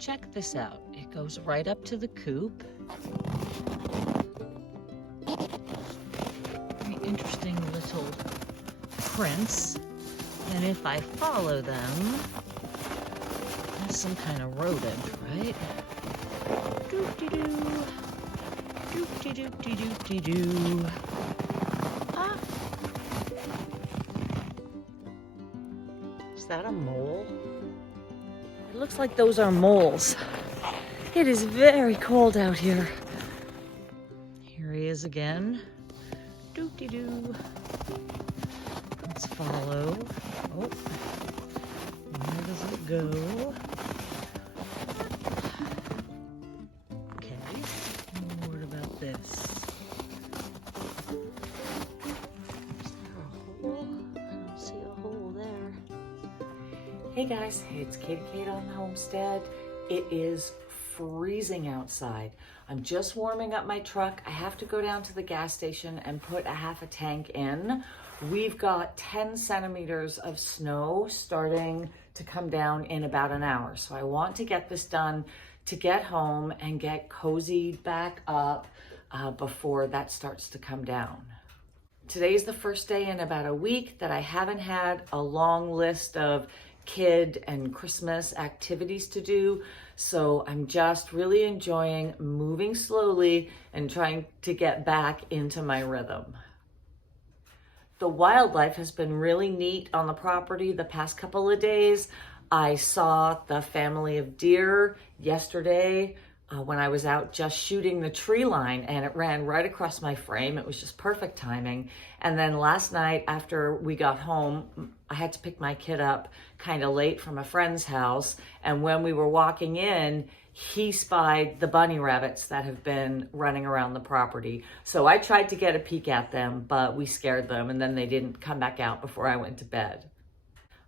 check this out. It goes right up to the coop. Very interesting little prints. And if I follow them, that's some kind of rodent, right? Doop-de-doo. Doop-de-doop-de-doop-de-doo. Ah. Is that a mole? It looks like those are moles. It is very cold out here. Here he is again. Doop-de-doo. Let's follow. Oh, where does it go? Okay, what about this? Is there a hole? I don't see a hole there. Hey guys, it's Katie Kate on Homestead. It is freezing outside. I'm just warming up my truck. I have to go down to the gas station and put a half a tank in. We've got 10 centimeters of snow starting to come down in about an hour. So I want to get this done to get home and get cozied back up before that starts to come down. Today's the first day in about a week that I haven't had a long list of kid and Christmas activities to do. So I'm just really enjoying moving slowly and trying to get back into my rhythm. The wildlife has been really neat on the property the past couple of days. I saw the family of deer yesterday when I was out just shooting the tree line, and it ran right across my frame. It was just perfect timing. And then last night after we got home, I had to pick my kid up kind of late from a friend's house. And when we were walking in, he spied the bunny rabbits that have been running around the property. So I tried to get a peek at them, but we scared them, and then they didn't come back out before I went to bed.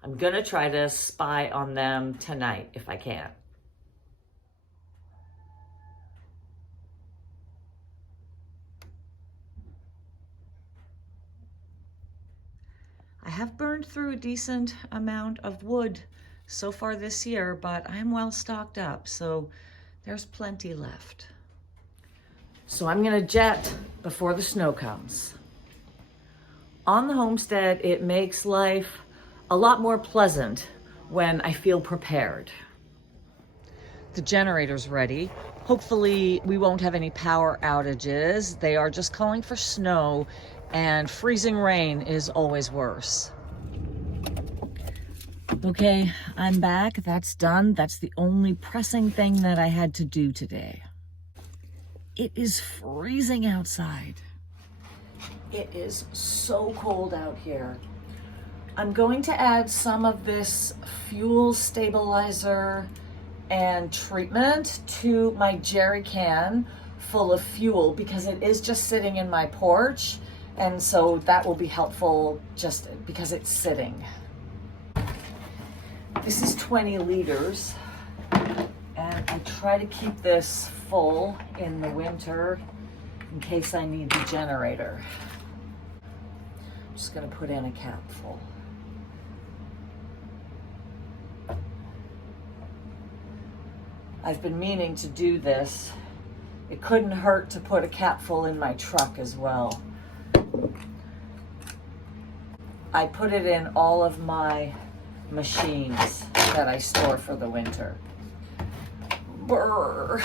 I'm gonna try to spy on them tonight if I can. I have burned through a decent amount of wood so far this year, but I'm well stocked up, so there's plenty left. So I'm gonna jet before the snow comes. On the homestead, it makes life a lot more pleasant when I feel prepared. The generator's ready. Hopefully we won't have any power outages. They are just calling for snow, and freezing rain is always worse. Okay, I'm back. That's done. That's the only pressing thing that I had to do today. It is freezing outside. It is so cold out here. I'm going to add some of this fuel stabilizer and treatment to my jerry can full of fuel because it is just sitting in my porch. And so that will be helpful just because it's sitting. This is 20 liters, and I try to keep this full in the winter in case I need the generator. I'm just gonna put in a capful. I've been meaning to do this. It couldn't hurt to put a capful in my truck as well. I put it in all of my machines that I store for the winter. Brr.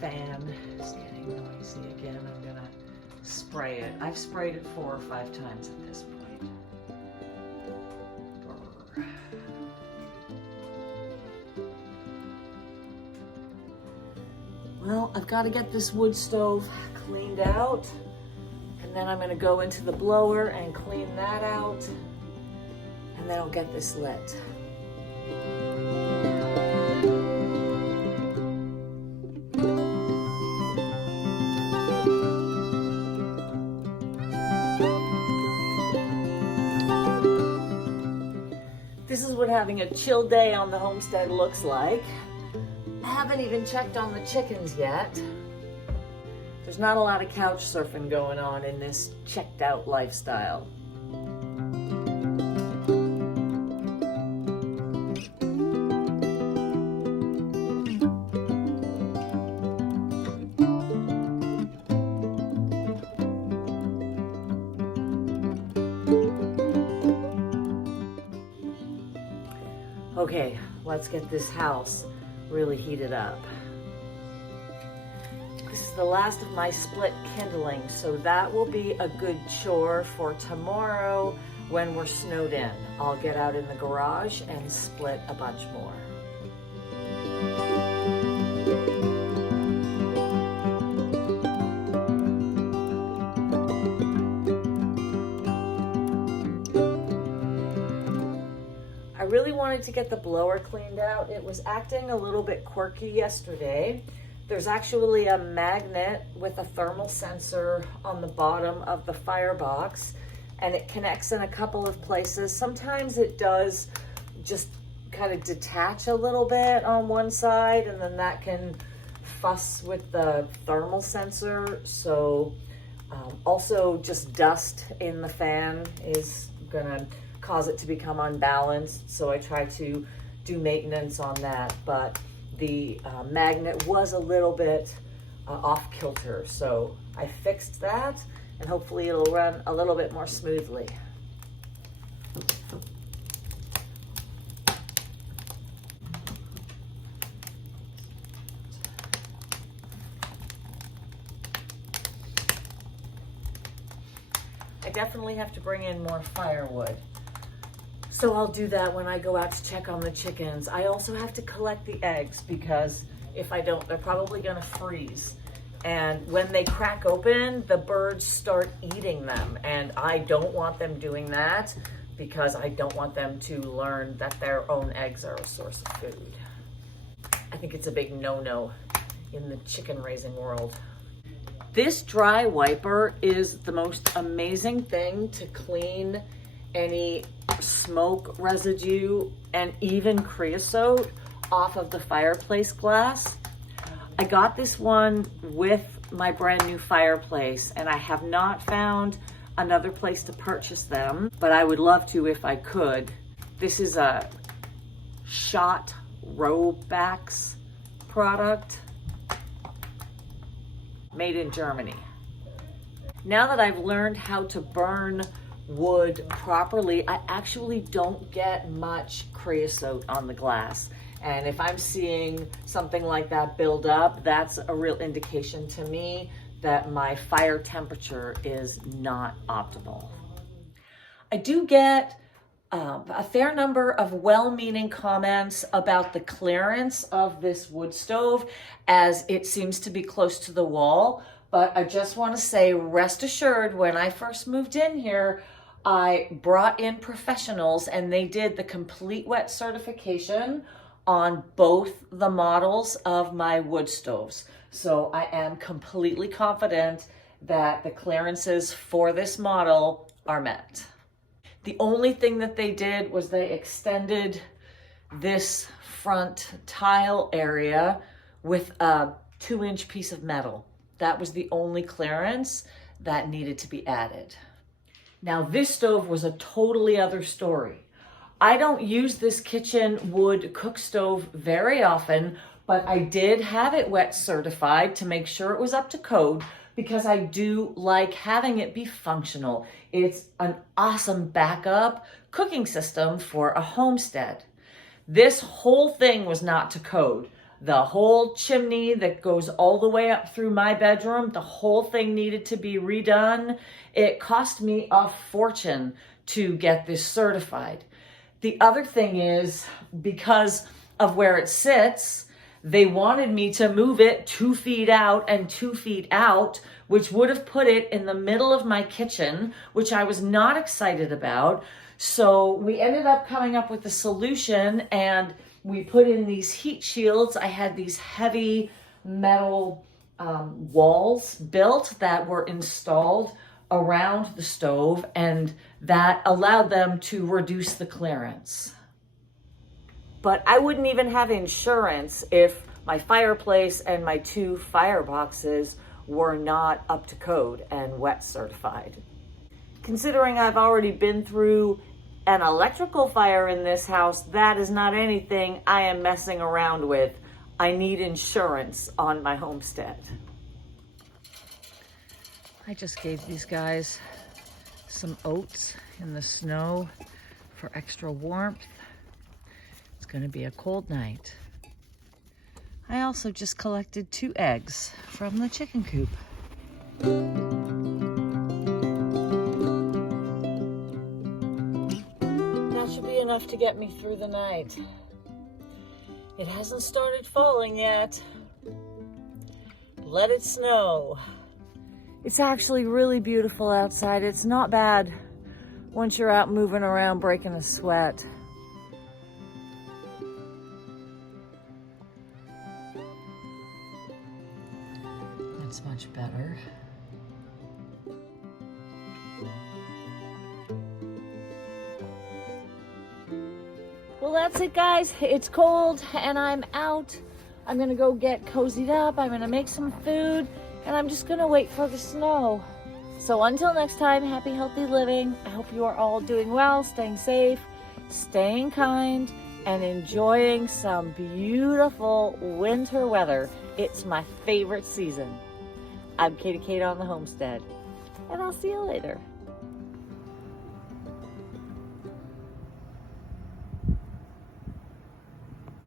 Fan is getting noisy again. I'm gonna spray it. I've sprayed it 4 or 5 times at this point. Brr. Well, I've got to get this wood stove cleaned out, and then I'm gonna go into the blower and clean that out, and then I'll get this lit. what having a chill day on the homestead looks like. I haven't even checked on the chickens yet. There's not a lot of couch surfing going on in this checked out lifestyle. Okay, let's get this house really heated up. This is the last of my split kindling, so that will be a good chore for tomorrow when we're snowed in. I'll get out in the garage and split a bunch more. I really wanted to get the blower cleaned out. It was acting a little bit quirky yesterday. There's actually a magnet with a thermal sensor on the bottom of the firebox, and it connects in a couple of places. Sometimes it does just kind of detach a little bit on one side, and then that can fuss with the thermal sensor. So also just dust in the fan is gonna cause it to become unbalanced, so I try to do maintenance on that, but the magnet was a little bit off kilter, so I fixed that and hopefully it'll run a little bit more smoothly. I definitely have to bring in more firewood. So I'll do that when I go out to check on the chickens. I also have to collect the eggs because if I don't, they're probably gonna freeze. And when they crack open, the birds start eating them. And I don't want them doing that because I don't want them to learn that their own eggs are a source of food. I think it's a big no-no in the chicken raising world. This dry wiper is the most amazing thing to clean any smoke residue and even creosote off of the fireplace glass. I got this one with my brand new fireplace and I have not found another place to purchase them, but I would love to if I could. This is a Shot Robax product made in Germany. Now that I've learned how to burn wood properly, I actually don't get much creosote on the glass. And if I'm seeing something like that build up, that's a real indication to me that my fire temperature is not optimal. I do get a fair number of well-meaning comments about the clearance of this wood stove as it seems to be close to the wall. But I just want to say, rest assured, when I first moved in here, I brought in professionals and they did the complete wet certification on both the models of my wood stoves. So I am completely confident that the clearances for this model are met. The only thing that they did was they extended this front tile area with a 2-inch piece of metal. That was the only clearance that needed to be added. Now this stove was a totally other story. I don't use this kitchen wood cook stove very often, but I did have it wet certified to make sure it was up to code because I do like having it be functional. It's an awesome backup cooking system for a homestead. This whole thing was not to code. The whole chimney that goes all the way up through my bedroom, the whole thing needed to be redone. It cost me a fortune to get this certified. The other thing is, because of where it sits, they wanted me to move it 2 feet out and 2 feet out, which would have put it in the middle of my kitchen, which I was not excited about. So we ended up coming up with a solution and we put in these heat shields. I had these heavy metal walls built that were installed around the stove, and that allowed them to reduce the clearance. but I wouldn't even have insurance if my fireplace and my 2 fireboxes were not up to code and wet certified. Considering I've already been through an electrical fire in this house, that is not anything I am messing around with. I need insurance on my homestead. I just gave these guys some oats in the snow for extra warmth. It's gonna be a cold night. I also just collected 2 eggs from the chicken coop. That should be enough to get me through the night. It hasn't started falling yet. Let it snow. It's actually really beautiful outside. It's not bad once you're out moving around breaking a sweat. That's much better. Well, that's it, guys. It's cold and I'm out. I'm gonna go get cozied up. I'm gonna make some food and I'm just gonna wait for the snow. So until next time, happy, healthy living. I hope you are all doing well, staying safe, staying kind, and enjoying some beautiful winter weather. It's my favorite season. I'm Katie Kate on the Homestead, and I'll see you later.